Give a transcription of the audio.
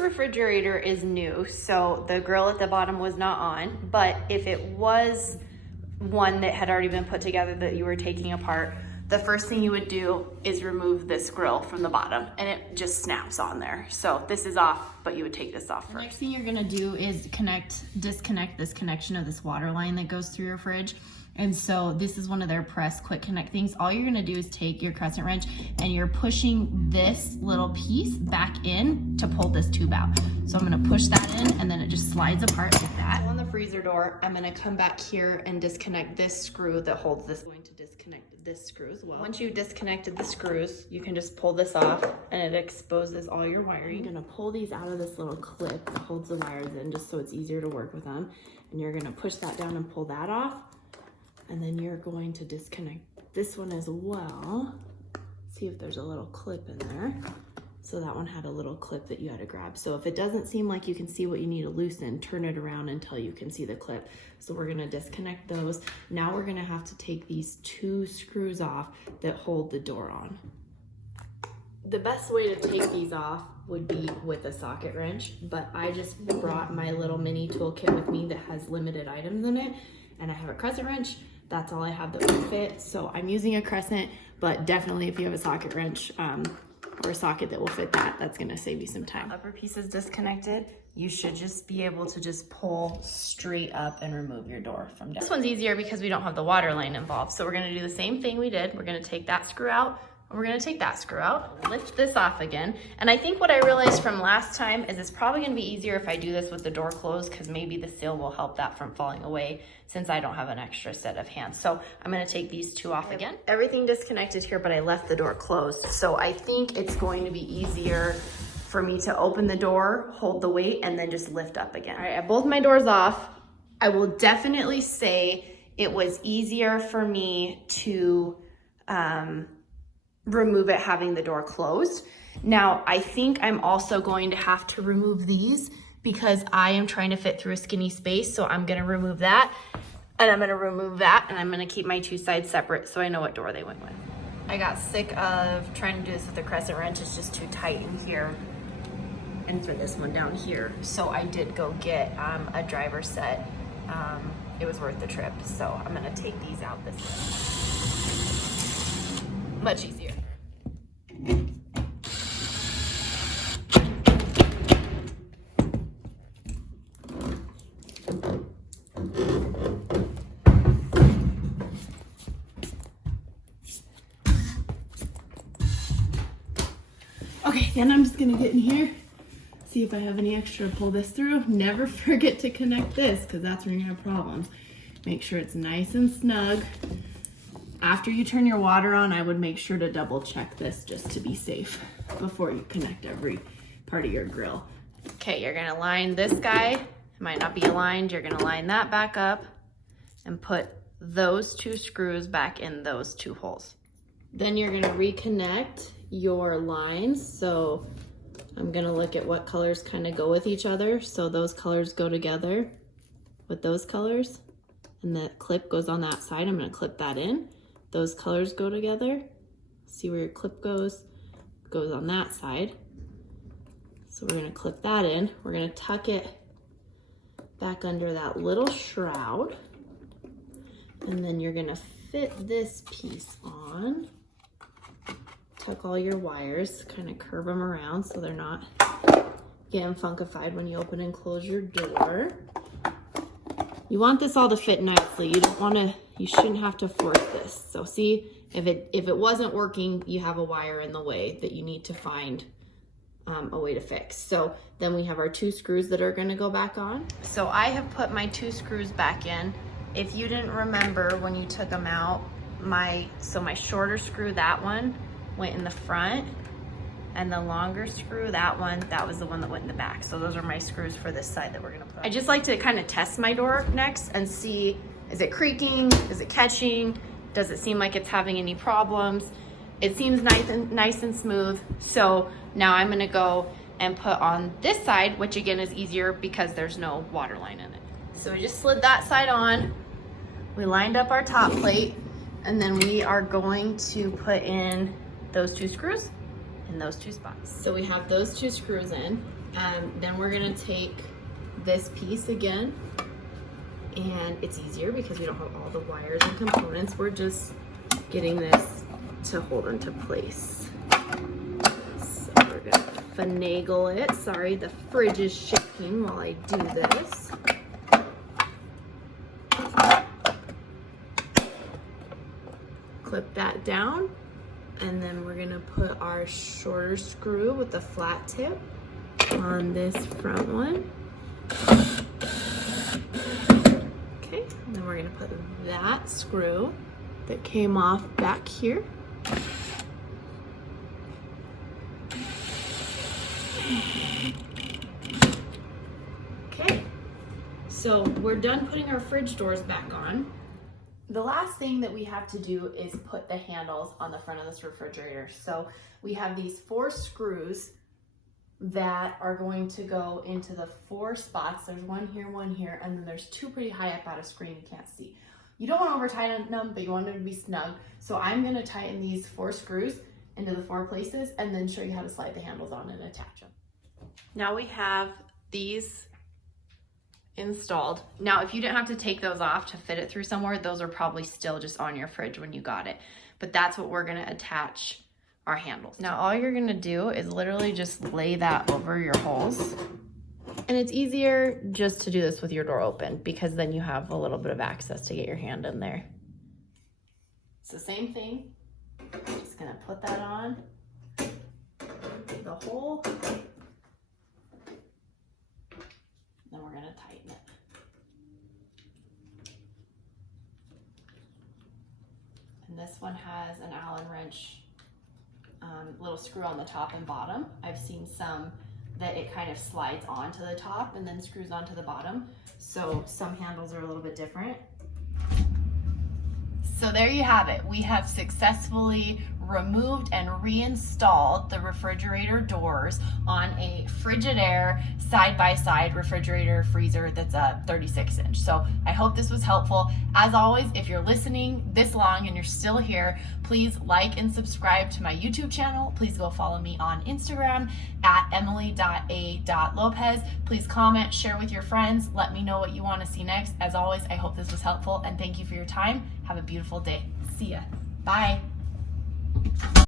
Refrigerator is new, so the grill at the bottom was not on, but if it was one that had already been put together that you were taking apart, the first thing you would do is remove this grill from the bottom and it just snaps on there. So this is off, but you would take this off first. The next thing you're gonna do is disconnect this connection of this water line that goes through your fridge. And so this is one of their press quick connect things. All you're gonna do is take your crescent wrench and you're pushing this little piece back in to pull this tube out. So I'm gonna push that in and then it just slides apart like that. So on the freezer door, I'm gonna come back here and disconnect this screw that holds this. I'm going to disconnect this screw as well. Once you've disconnected the screws, you can just pull this off and it exposes all your wiring. You're gonna pull these out of this little clip that holds the wires in just so it's easier to work with them. And you're gonna push that down and pull that off. And then you're going to disconnect this one as well. See if there's a little clip in there. So that one had a little clip that you had to grab. So if it doesn't seem like you can see what you need to loosen, turn it around until you can see the clip. So we're gonna disconnect those. Now we're gonna have to take these two screws off that hold the door on. The best way to take these off would be with a socket wrench, but I just brought my little mini toolkit with me that has limited items in it, and I have a crescent wrench. That's all I have that would fit. So I'm using a crescent, but definitely if you have a socket wrench or a socket that will fit that, that's gonna save you some time. Upper piece is disconnected. You should just be able to just pull straight up and remove your door from down. This one's easier because we don't have the water line involved. So we're gonna do the same thing we did. We're gonna take that screw out, and we're gonna take that screw out, lift this off again. And I think what I realized from last time is it's probably gonna be easier if I do this with the door closed, because maybe the seal will help that from falling away since I don't have an extra set of hands. So I'm gonna take these two off again. Everything disconnected here, but I left the door closed. So I think it's going to be easier for me to open the door, hold the weight, and then just lift up again. All right, I have both my doors off. I will definitely say it was easier for me to remove it having the door closed. Now, I think I'm also going to have to remove these because I am trying to fit through a skinny space. So I'm gonna remove that, and I'm gonna remove that, and I'm gonna keep my two sides separate so I know what door they went with. I got sick of trying to do this with the crescent wrench. It's just too tight in here, and for this one down here. So I did go get a driver set. It was worth the trip. So I'm gonna take these out this way. Much easier. Okay, then I'm just gonna get in here, see if I have any extra to pull this through. Never forget to connect this, because that's when you have problems. Make sure it's nice and snug. After you turn your water on, I would make sure to double check this just to be safe before you connect every part of your grill. Okay, you're gonna line this guy. It might not be aligned. You're gonna line that back up and put those two screws back in those two holes. Then you're gonna reconnect your lines. So I'm gonna look at what colors kind of go with each other. So those colors go together with those colors, and the clip goes on that side. I'm gonna clip that in. Those colors go together. See where your clip goes on that side. So we're gonna clip that in. We're gonna tuck it back under that little shroud. And then you're gonna fit this piece on. Tuck all your wires, kind of curve them around so they're not getting funkified when you open and close your door. You want this all to fit nicely. You shouldn't have to force this. So see, if it wasn't working, you have a wire in the way that you need to find a way to fix. So then we have our two screws that are gonna go back on. So I have put my two screws back in. If you didn't remember when you took them out, my shorter screw, that one, went in the front, and the longer screw, that was the one that went in the back. So those are my screws for this side that we're gonna put on. I just like to kind of test my door next and see, is it creaking? Is it catching? Does it seem like it's having any problems? It seems nice and smooth. So now I'm gonna go and put on this side, which again is easier because there's no water line in it. So we just slid that side on. We lined up our top plate, and then we are going to put in those two screws in those two spots. So we have those two screws in. Then we're gonna take this piece again, and it's easier because we don't have all the wires and components. We're just getting this to hold into place. So we're gonna finagle it. Sorry, the fridge is shaking while I do this. Clip that down, and then we're gonna put our shorter screw with the flat tip on this front one. Okay, and then we're gonna put that screw that came off back here. Okay, so we're done putting our fridge doors back on. The last thing that we have to do is put the handles on the front of this refrigerator. So we have these 4 screws that are going to go into the 4 spots. There's one here, and then there's 2 pretty high up out of screen you can't see. You don't want to over tighten them, but you want them to be snug. So I'm gonna tighten these 4 screws into the 4 places and then show you how to slide the handles on and attach them. Now we have these installed. Now, if you didn't have to take those off to fit it through somewhere, those are probably still just on your fridge when you got it. But that's what we're gonna attach our handles. Now, all you're gonna do is literally just lay that over your holes. And it's easier just to do this with your door open because then you have a little bit of access to get your hand in there. It's the same thing. Just gonna put that on the hole. Then we're gonna tighten it. And this one has an Allen wrench little screw on the top and bottom. I've seen some that it kind of slides onto the top and then screws onto the bottom. So some handles are a little bit different. So there you have it. We have successfully removed and reinstalled the refrigerator doors on a Frigidaire side-by-side refrigerator freezer that's a 36-inch. So I hope this was helpful. As always, if you're listening this long and you're still here, please like and subscribe to my YouTube channel. Please go follow me on Instagram at emily.a.lopez. Please comment, share with your friends. Let me know what you want to see next. As always, I hope this was helpful and thank you for your time. Have a beautiful day. See ya. Bye.